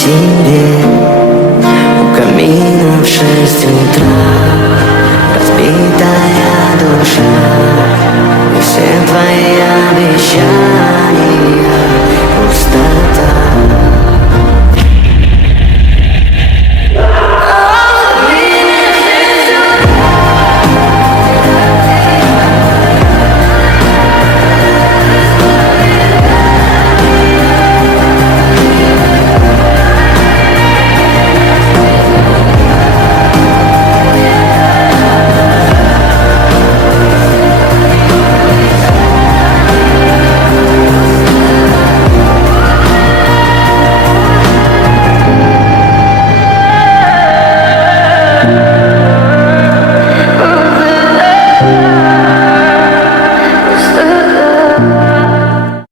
тебе у камина в 6 утра. Разбитая душа и все твои обещания.